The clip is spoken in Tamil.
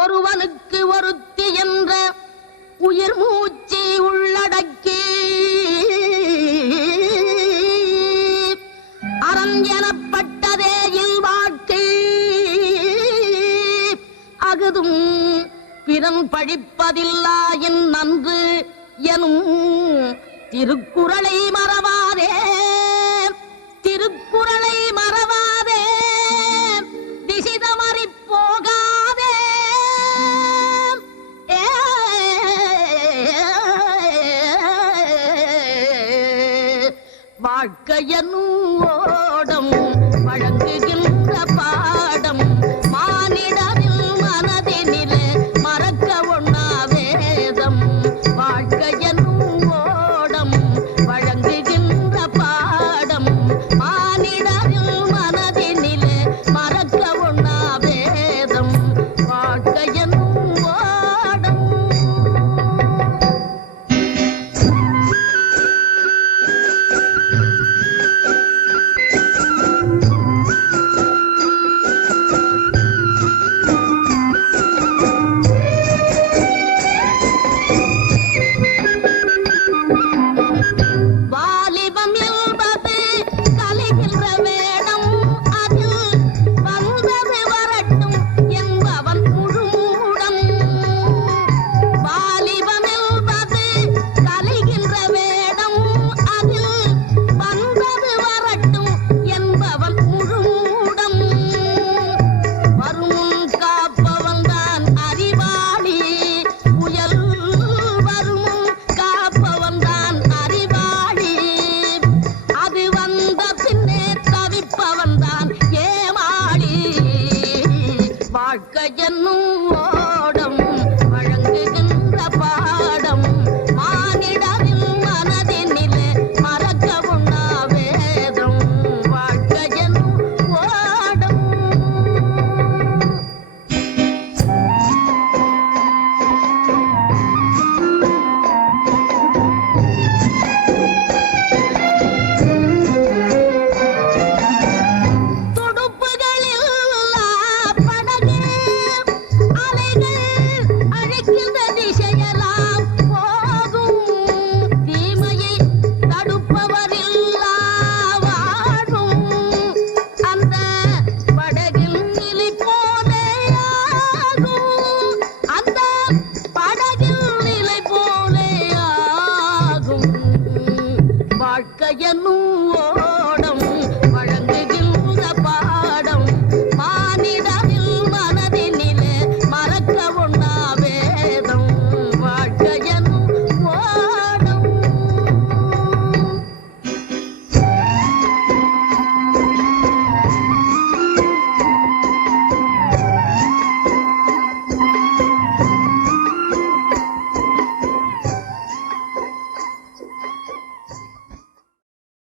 ஒருவனுக்கு ஒருத்தி என்ற உயிர் மூச்சு உள்ளடக்கி அறம் எனப்பட்டதே இல்வாழ்க்கை அகுதும் பிறன் பழிப்பதில்லாயின் நன்று எனும் திருக்குறளை மறவாதே, திருக்குறளை மறவாதே, திசை தவறிப் போகாதே. வாழ்க்கையனும் ஓடம் வழங்குகின்ற பாடம் மானிடரில் மனதினிலே மறக்க ஒண்ணா வேதம். வாழ்க்கையனும் ஓடம் வழங்குகின்ற பாடம் மானிடரில் மனதினிலே மறக்க ஒண்ணா வேதம். வாழ்க்கையனும் ஓடம். வாலிபம் என்பது கலைகின்ற வேடம், அதில் வந்தது வரட்டும் என்பவன் முழுமூடம். வாலிபம் என்பது கலைகின்ற வேடம், அதில் வந்தது வரட்டும் என்பவன் முழுமூடம். வருமுன் காப்பவன் தான் அறிவாளி, புயல் வருமுன் காப்பவன் தான் அறிவாளி. அது வந்த பின்னே தவிப்பவன் தான் ஏமாளி. வாழ்க்கை என்னும் ஓடம் வழங்குகின்ற பாடம் மானிடரில் மனதினிலே மறக்க ஒண்ணா வேதம். வாழ்க்கை என்னும் ஓடம். துடுப்புகளில்லா படகு அலைகள் அழைக்கின்ற திசையெல்லாம் போகும். தீமையை தடுப்பவரில்லா வாழும் அந்த படகில் நிலை போலே ஆகும். அந்த படகில் நிலை போலே ஆகும். வாழ்க்கை என்னும்